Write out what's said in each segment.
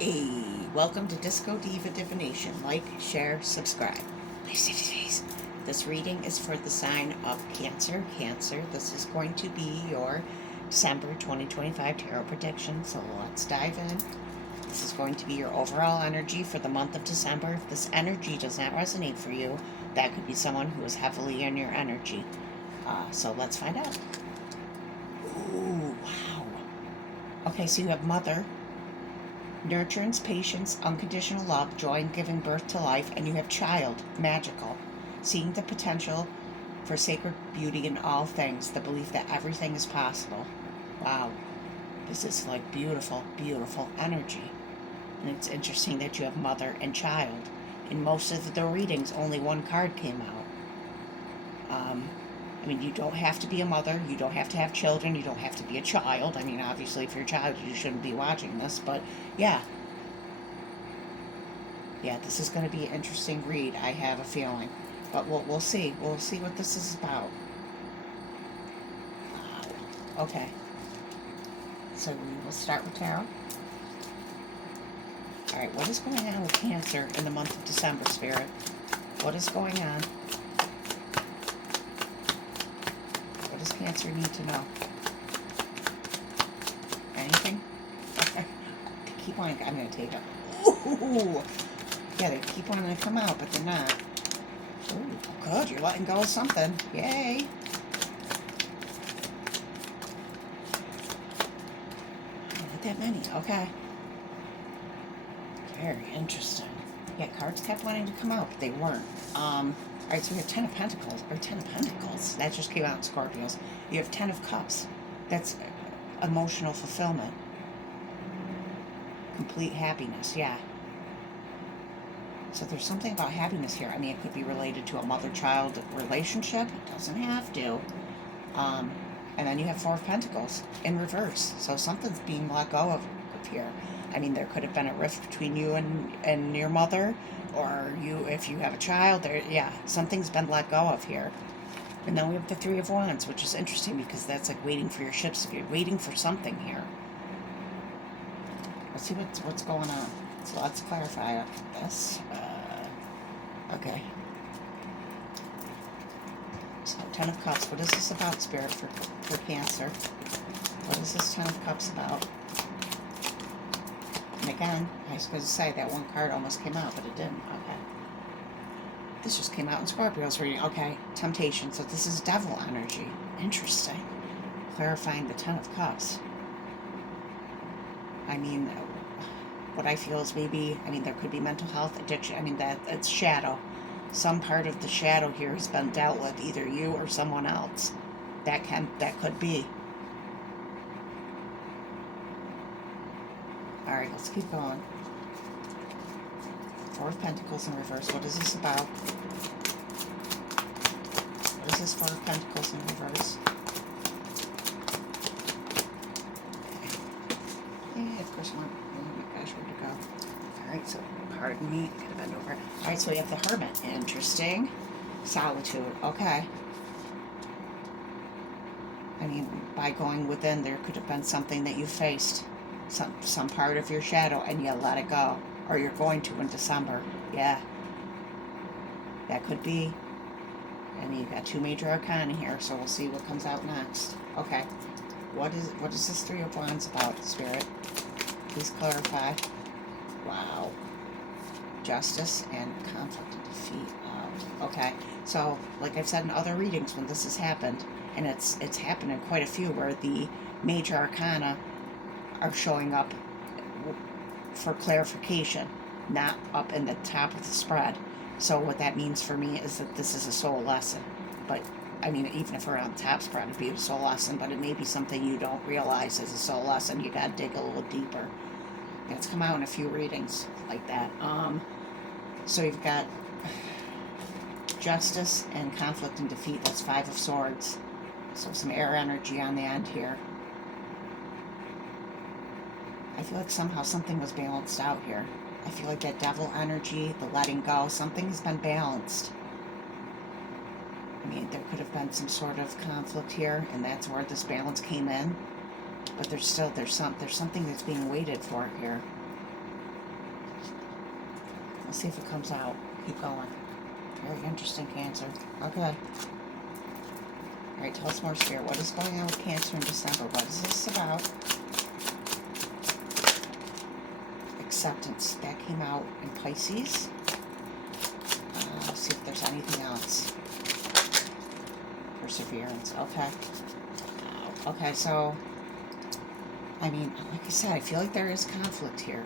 Hey, welcome to Disco Diva Divination. Like, share, subscribe. This reading is for the sign of Cancer. Cancer, this is going to be your December 2025 tarot prediction. So let's dive in. This is going to be your overall energy for the month of December. If this energy does not resonate for you, that could be someone who is heavily in your energy. So let's find out. Ooh, wow. Okay, so you have Mother, nurturance, patience, unconditional love, joy in giving birth to life, and you have child, magical, seeing the potential for sacred beauty in all things, the belief that everything is possible. Wow, this is like beautiful, beautiful energy. And it's interesting that you have mother and child. In most of the readings, only one card came out. I mean, you don't have to be a mother, you don't have to have children, you don't have to be a child. I mean, obviously, if you're a child, you shouldn't be watching this, but yeah, yeah, this is going to be an interesting read. I have a feeling, but we'll see. We'll see what this is about. Wow. Okay. So we will start with tarot. All right. What is going on with Cancer in the month of December, Spirit? What is going on? What does Cancer need to know? Anything? Keep on. I'm going to take it. Ooh. Yeah, they keep wanting to come out, but they're not. Ooh, good. You're letting go of something. Yay. Not that many. Okay. Very interesting. Yeah, cards kept wanting to come out, but they weren't. Alright, so we have Ten of Pentacles, or Ten of Pentacles. That just came out in Scorpios. You have Ten of Cups. That's emotional fulfillment. Complete happiness, yeah. So there's something about happiness here. I mean, it could be related to a mother-child relationship. It doesn't have to. Um, and then you have Four of Pentacles in reverse. So something's being let go of here. I mean, there could have been a rift between you and your mother, or you, if you have a child, there, yeah, something's been let go of here. And then we have the Three of Wands, which is interesting because that's like waiting for your ships. You're waiting for something here. Let's see what's going on. So let's clarify this. Okay. So Ten of Cups. What is this about, Spirit, for Cancer? What is this Ten of Cups about? And again, I was going to say that one card almost came out, but it didn't. Okay. This just came out in Scorpio's reading. Okay. Temptation. So this is devil energy. Interesting. Clarifying the Ten of Cups. I mean, what I feel is maybe, I mean, there could be mental health, addiction. I mean, that it's shadow. Some part of the shadow here has been dealt with, either you or someone else. That could be. All right, let's keep going. Four of Pentacles in reverse. What is this about? What is this Four of Pentacles in reverse? Yeah, of course, one. Oh my gosh, where'd it go? All right, so pardon me. I gotta bend over. All right, so we have the Hermit. Interesting. Solitude. Okay. I mean, by going within, there could have been something that you faced, some part of your shadow, and you let it go, or you're going to in December. Yeah, that could be. And you got two major arcana here, so we'll see what comes out next. Okay, what is this Three of Wands about, Spirit? Please clarify. Wow. Justice and conflict and defeat. Okay, so like I've said in other readings, when this has happened, and it's happened in quite a few where the major arcana are showing up for clarification, not up in the top of the spread. So what that means for me is that this is a soul lesson. But I mean, even if we're on the top spread, it'd be a soul lesson, but it may be something you don't realize is a soul lesson. You gotta dig a little deeper. It's come out in a few readings like that. So you've got justice and conflict and defeat. That's Five of Swords. So some air energy on the end here. I feel like somehow something was balanced out here. I feel like that devil energy, the letting go, something has been balanced. I mean, there could have been some sort of conflict here, and that's where this balance came in. But there's something that's being waited for here. Let's see if it comes out. Keep going. Very interesting, Cancer. Okay. Alright, tell us more, Spirit. What is going on with Cancer in December? What is this about? Acceptance. That came out in Pisces. Let's see if there's anything else. Perseverance. Okay. Okay, so, I mean, like I said, I feel like there is conflict here.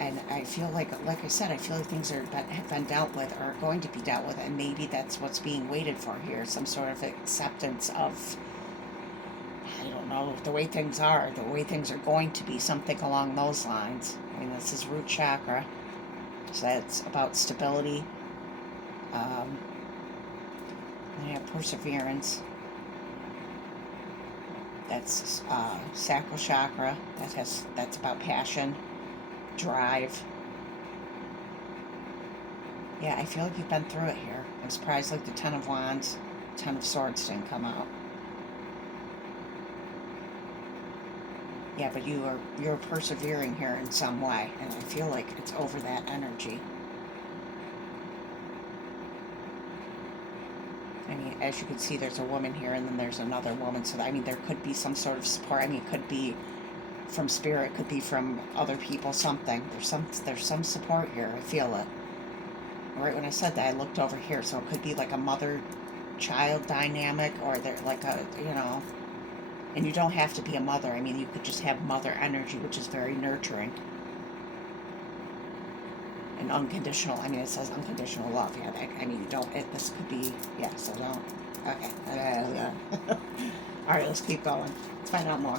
And I feel like I said, I feel like things have been dealt with or are going to be dealt with, and maybe that's what's being waited for here, some sort of acceptance of, I don't know, the way things are going to be, something along those lines. I mean, this is root chakra, so that's about stability. Then you have perseverance. That's sacral chakra. That's about passion, drive. Yeah, I feel like you've been through it here. I'm surprised like the Ten of Wands, Ten of Swords didn't come out. Yeah, but you're persevering here in some way, and I feel like it's over that energy. I mean, as you can see, there's a woman here, and then there's another woman. So, I mean, there could be some sort of support. I mean, it could be from spirit, it could be from other people, something. There's some support here. I feel it. Right when I said that, I looked over here. So it could be like a mother-child dynamic, or they're like a, you know, and you don't have to be a mother. I mean, you could just have mother energy, which is very nurturing. And unconditional, I mean, it says unconditional love. Yeah, I mean, you don't, this could be, yeah, so don't. Okay. Alright, let's keep going. Let's find out more.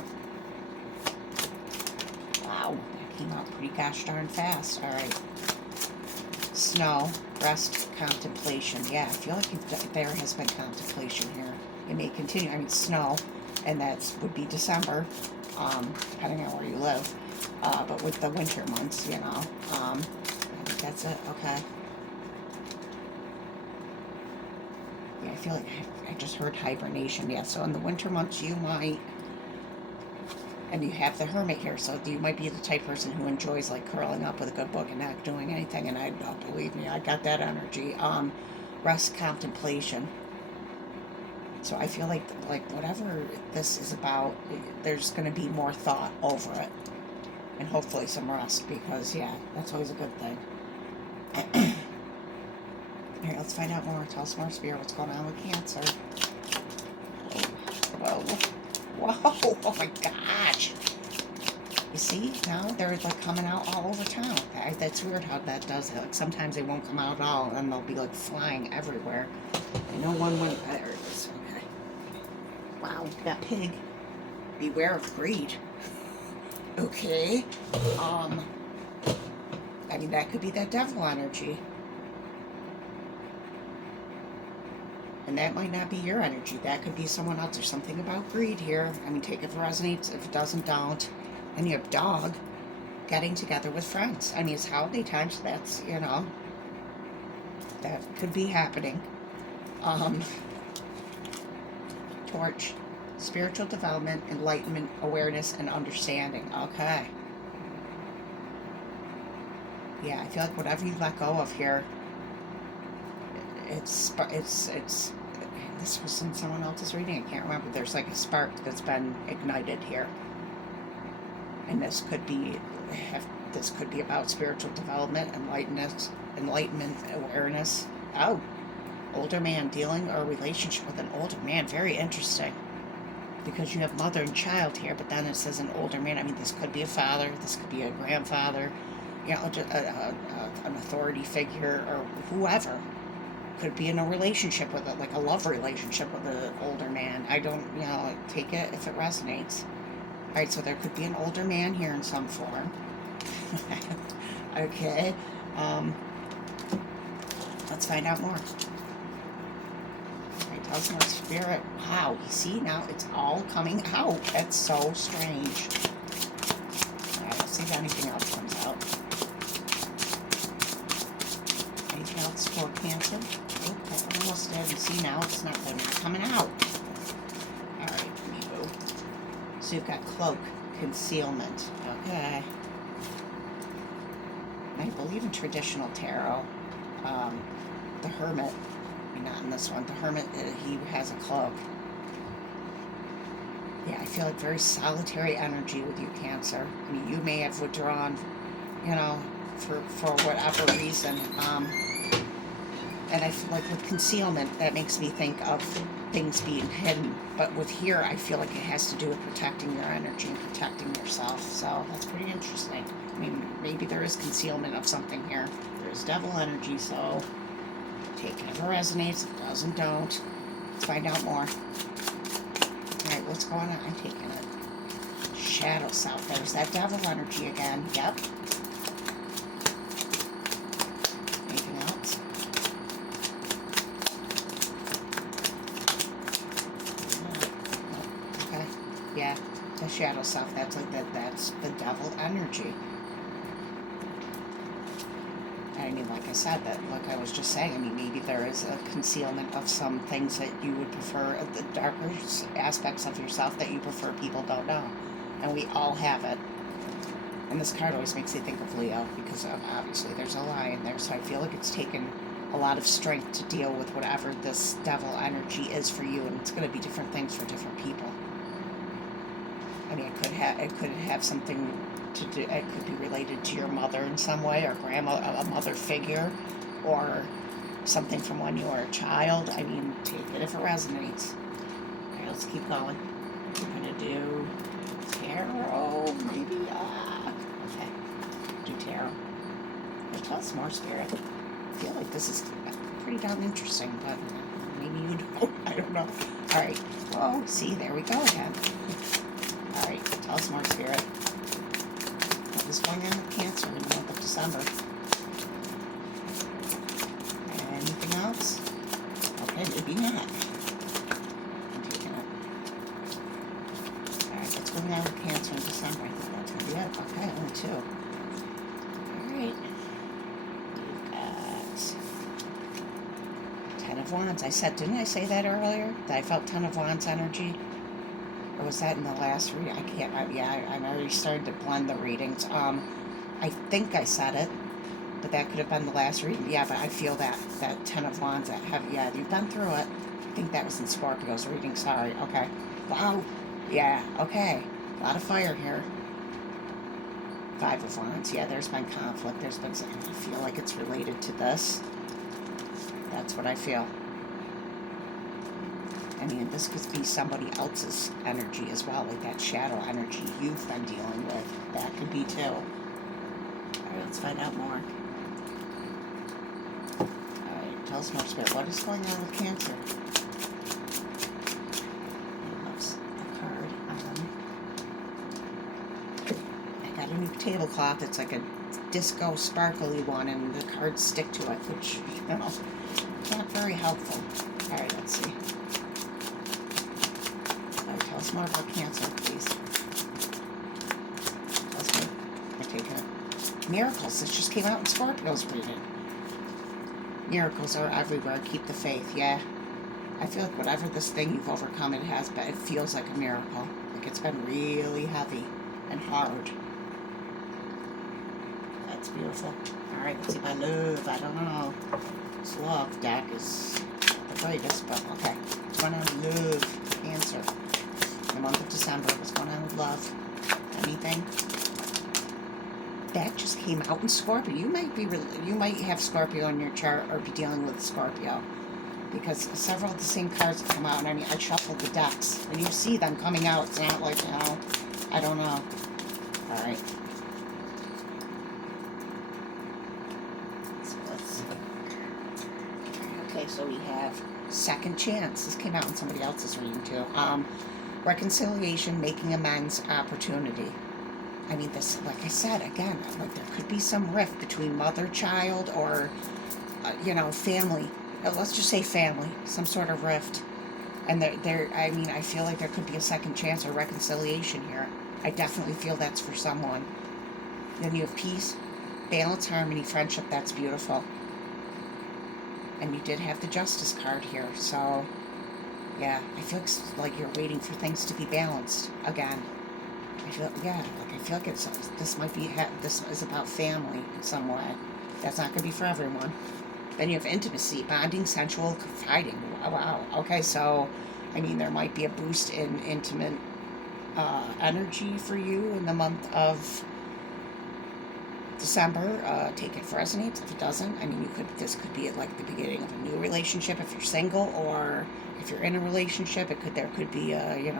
Wow, that came out pretty gosh darn fast. Alright. Snow, rest, contemplation. Yeah, I feel like there has been contemplation here. It may continue. I mean, snow, and that would be December, depending on where you live. But with the winter months, you know, I think that's it. Okay. Yeah, I feel like I just heard hibernation. Yeah, so in the winter months, you might, and you have the Hermit here, so you might be the type of person who enjoys like curling up with a good book and not doing anything. And I don't, believe me, I got that energy. Rest, contemplation. So I feel like whatever this is about, there's going to be more thought over it, and hopefully some rest, because yeah, that's always a good thing. Alright, let's find out more. Tell us more, Spirit, what's going on with Cancer. Whoa. Whoa. Oh my gosh. You see? Now they're like coming out all over town. That's weird how that does it. Like sometimes they won't come out at all, and they'll be like flying everywhere. I know one went, there it is. Okay. Wow, that pig. Beware of greed. Okay. I mean, that could be that devil energy. And that might not be your energy. That could be someone else. There's something about greed here. I mean, take it if it resonates. If it doesn't, don't. And you have dog getting together with friends. I mean, it's holiday time, so that's, you know, that could be happening. Torch. Spiritual development, enlightenment, awareness, and understanding. Okay. Yeah, I feel like whatever you let go of here, it's this was in someone else's reading, I can't remember. There's like a spark that's been ignited here, and this could be about spiritual development, enlightenment, awareness. Oh, older man, dealing or relationship with an older man. Very interesting, because you have mother and child here, but then it says an older man. I mean, this could be a father, this could be a grandfather, you know, an authority figure, or whoever. Could be in a relationship with it, like a love relationship with an older man. I don't, you know, take it if it resonates. Alright, so there could be an older man here in some form. Okay. Let's find out more. Alright, tell us more, Spirit. Wow, you see, now it's all coming out. That's so strange. Alright, let's see if anything else comes out. Anything else for Cancer? Oh, I almost did. You see, now it's not coming out. Alright, Mebo. So you've got cloak, concealment. Okay. I believe in traditional tarot. The Hermit, not in this one, the Hermit, he has a cloak. Yeah, I feel like very solitary energy with you, Cancer. I mean, you may have withdrawn, for whatever reason. And I feel like with concealment, that makes me think of things being hidden. But with here, I feel like it has to do with protecting your energy and protecting yourself. So that's pretty interesting. I mean, maybe there is concealment of something here. There's devil energy, so take it if it resonates. If it doesn't, don't. Let's find out more. Alright, what's going on? I'm taking it. Shadow Self. There's that devil energy again. Yep. Anything else? Okay. Yeah. The Shadow Self. That's the devil energy. I mean, like I said, like I was just saying, I mean, maybe there is a concealment of some things that you would prefer, the darker aspects of yourself that you prefer people don't know. And we all have it. And this card always makes me think of Leo, because obviously there's a lion there, so I feel like it's taken a lot of strength to deal with whatever this devil energy is for you, and it's going to be different things for different people. I mean, it could have something to do, it could be related to your mother in some way, or grandma, a mother figure, or something from when you were a child. I mean, take it if it resonates. Alright, let's keep going. We're gonna do tarot, maybe? Okay. Do tarot. Tell us more, Spirit. I feel like this is pretty darn interesting, but maybe you don't. I don't know. Alright. Whoa, see, there we go again. Alright, tell us more, Spirit. What is going on with Cancer in the month of December? Anything else? Okay, maybe not. I'm taking it. Alright, what's going on with Cancer in December? I think that's going to be it. Okay, only two. Alright. We've got Ten of Wands. Didn't I say that earlier? That I felt Ten of Wands energy? Or was that in the last reading? I can't. I'm already starting to blend the readings. I think I said it, but that could have been the last reading. Yeah, but I feel that Ten of Wands, that heavy. Yeah, you've been through it. I think that was in Scorpio's reading. Sorry. Okay. Wow. Yeah. Okay. A lot of fire here. Five of Wands. Yeah, there's been conflict. I feel like it's related to this. That's what I feel. I mean, this could be somebody else's energy as well, like that shadow energy you've been dealing with. That could be too. Alright, let's find out more. Alright, tell us more, Spirit. What is going on with Cancer? Oops, a card. I got a new tablecloth. It's like a disco sparkly one, and the cards stick to it, which, not very helpful. Alright, let's see. Tell us more about Cancer, please. Tell us more. I take it. Miracles. This just came out in Scorpio's reading. Miracles are everywhere. Keep the faith. Yeah. I feel like whatever this thing you've overcome, it feels like a miracle. Like it's been really heavy and hard. That's beautiful. Alright, let's see about love. I don't know. This love deck is not the greatest, but okay. What's going on with love? Cancer. The month of December. What's going on with love? Anything? That just came out in Scorpio. You might have Scorpio in your chart or be dealing with Scorpio, because several of the same cards have come out. And I mean, I shuffled the decks, and you see them coming out. It's not like, I don't know. All right. So let's see. Okay, so we have Second Chance. This came out in somebody else's reading too. Reconciliation, making amends, opportunity. I mean, this, like I said, again, like there could be some rift between mother, child, or, family. Let's just say family, some sort of rift. And I feel like there could be a second chance or reconciliation here. I definitely feel that's for someone. Then you have peace, balance, harmony, friendship. That's beautiful. And you did have the Justice card here, so yeah, I feel like you're waiting for things to be balanced again. I feel like this might be, this is about family in some way. That's not going to be for everyone. Then you have intimacy, bonding, sensual, confiding. Wow. Okay, so, I mean, there might be a boost in intimate energy for you in the month of December. Take it for resonates. If it doesn't, I mean, this could be at like the beginning of a new relationship if you're single, or if you're in a relationship, there could be a,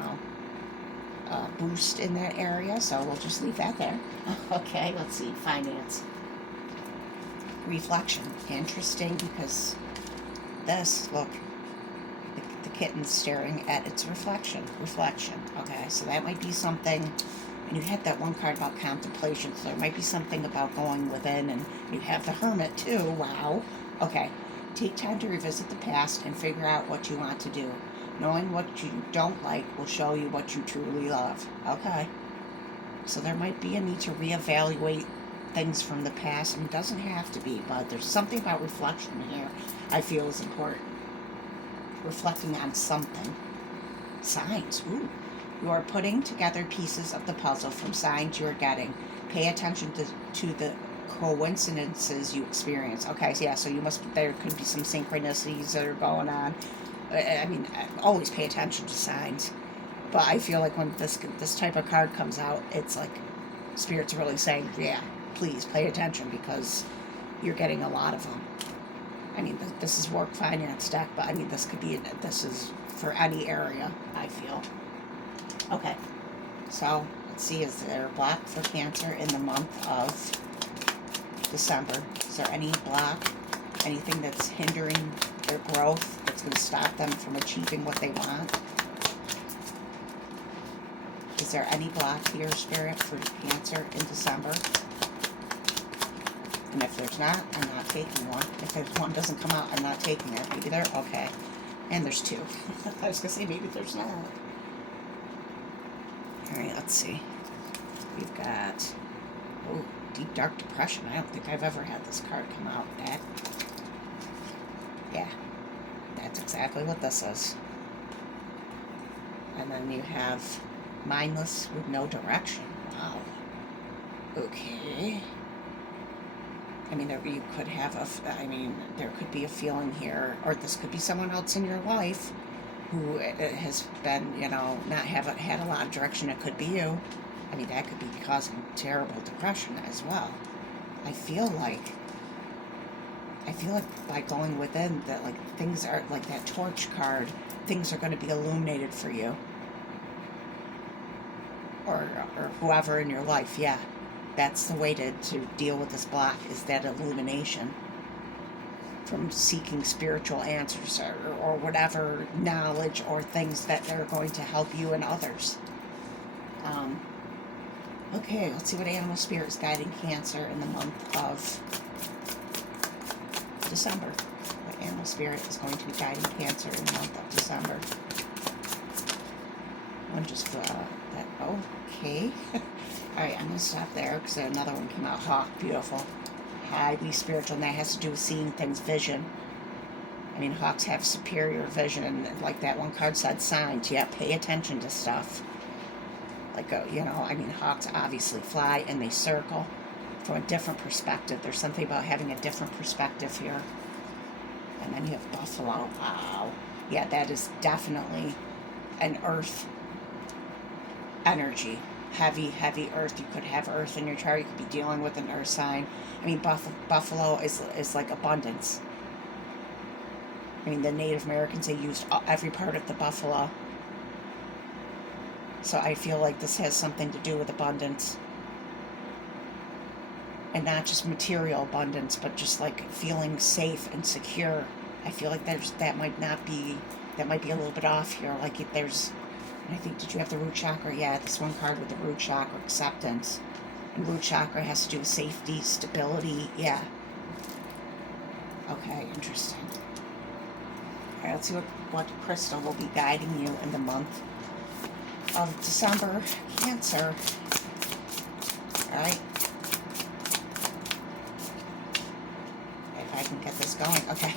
boost in that area. So we'll just leave that there. Okay, let's see. Finance. Reflection. Interesting, because look, the kitten's staring at its reflection. Okay, so that might be something. And you had that one card about contemplation, so there might be something about going within, and you have the Hermit too. Wow. Okay. Take time to revisit the past and figure out what you want to do. Knowing what you don't like will show you what you truly love. Okay. So there might be a need to reevaluate things from the past, and it doesn't have to be, but there's something about reflection here I feel is important. Reflecting on something. Signs. Ooh. You are putting together pieces of the puzzle from signs you are getting. Pay attention to the coincidences you experience. Okay, so yeah, so there could be some synchronicities that are going on. I mean, always pay attention to signs. But I feel like when this type of card comes out, it's like Spirit's really saying, yeah, please pay attention, because you're getting a lot of them. I mean, this is work finance deck, but I mean, this is for any area, I feel. Okay, so let's see, is there a block for Cancer in the month of December? Is there any block, anything that's hindering their growth, that's going to stop them from achieving what they want? Is there any block here, Spirit, for Cancer in December? And if there's not, I'm not taking one. If there's one doesn't come out, I'm not taking it. Maybe there, okay. And there's two. I was going to say maybe there's not. Alright, let's see. We've got, Deep Dark Depression. I don't think I've ever had this card come out. Yeah, that's exactly what this is. And then you have Mindless with No Direction. Wow. Okay. I mean, you could have there could be a feeling here, or this could be someone else in your life who has been, not had a lot of direction. It could be you. I mean, that could be causing terrible depression as well. I feel like by going within, that like things are like that Torch card, things are going to be illuminated for you, or whoever in your life. Yeah, that's the way to deal with this block, is that illumination from seeking spiritual answers, or whatever knowledge or things that are going to help you and others. Okay, let's see what animal spirit is guiding Cancer in the month of December. What animal spirit is going to be guiding Cancer in the month of December? One just that. Okay. Alright, I'm going to stop there because another one came out. Hawk, beautiful. Highly spiritual, and that has to do with seeing things, vision. I mean, hawks have superior vision, like that one card said, signs. Yeah, pay attention to stuff. Like, hawks obviously fly and they circle from a different perspective. There's something about having a different perspective here. And then you have buffalo. Wow. Yeah, that is definitely an earth energy. Heavy earth. You could have earth in your chart. You could be dealing with an earth sign. I mean, buffalo is like abundance. I mean, the Native Americans, they used every part of the buffalo. So I feel like this has something to do with abundance. And not just material abundance, but just like feeling safe and secure. I feel like that might be a little bit off here. Like I think, did you have the root chakra? Yeah, this one card with the root chakra, acceptance. And root chakra has to do with safety, stability. Yeah. Okay, interesting. All right, let's see what crystal will be guiding you in the month of December. Cancer. All right. If I can get this going. Okay.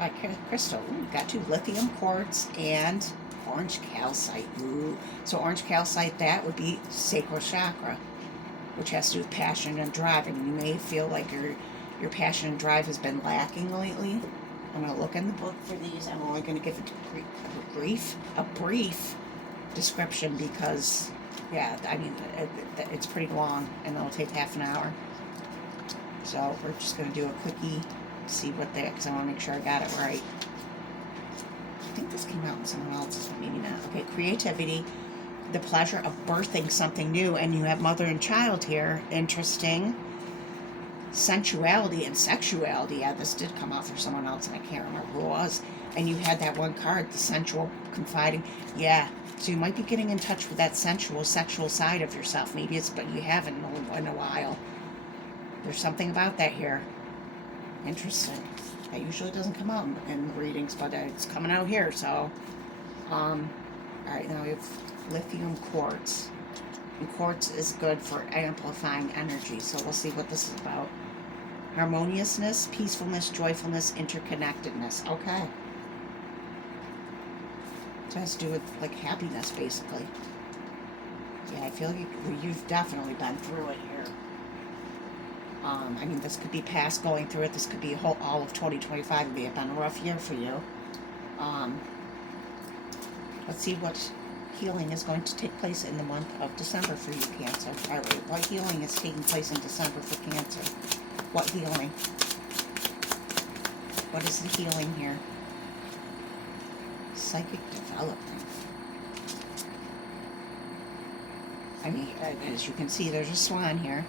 All right, crystal. Ooh, got 2 lithium quartz and orange calcite. Ooh. So orange calcite, that would be sacral chakra, which has to do with passion and drive. And you may feel like your passion and drive has been lacking lately. I'm going to look in the book for these. I'm only going to give a brief description because, yeah, I mean, it's pretty long and it'll take half an hour. So we're just going to do a quickie, see what they, because I want to make sure I got it right. I think this came out in someone else's, but maybe not. Okay, creativity, the pleasure of birthing something new, and you have mother and child here. Interesting. Sensuality and sexuality. Yeah, this did come out for someone else, and I can't remember who it was. And you had that one card, the sensual, confiding. Yeah, so you might be getting in touch with that sensual, sexual side of yourself. Maybe it's, but you haven't in a while. There's something about that here. Interesting. That usually doesn't come out in the readings, but it's coming out here, so. Alright, now we have lithium quartz. And quartz is good for amplifying energy, so we'll see what this is about. Harmoniousness, peacefulness, joyfulness, interconnectedness. Okay. So it has to do with, like, happiness, basically. Yeah, I feel you've definitely been through it here. I mean, this could be past going through it. This could be all of 2025. It may have been a rough year for you. Let's see what healing is going to take place in the month of December for you, Cancer. All right, what healing is taking place in December for Cancer? What healing? What is the healing here? Psychic development. I mean, as you can see, there's a swan here.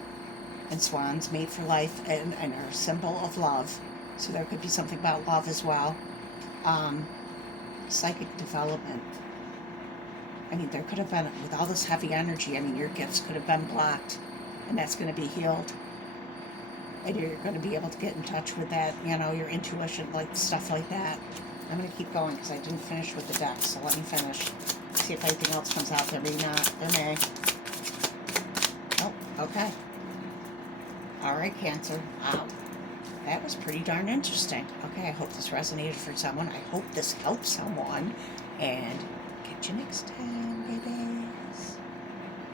And swans made for life and are a symbol of love. So there could be something about love as well. Psychic development. I mean, there could have been, with all this heavy energy, I mean, your gifts could have been blocked. And that's going to be healed. And you're going to be able to get in touch with that, you know, your intuition, like stuff like that. I'm going to keep going because I didn't finish with the deck. So let me finish. See if anything else comes out there. Maybe not. There may. Oh, okay. All right, Cancer. Wow. That was pretty darn interesting. Okay, I hope this resonated for someone. I hope this helps someone. And catch you next time, baby.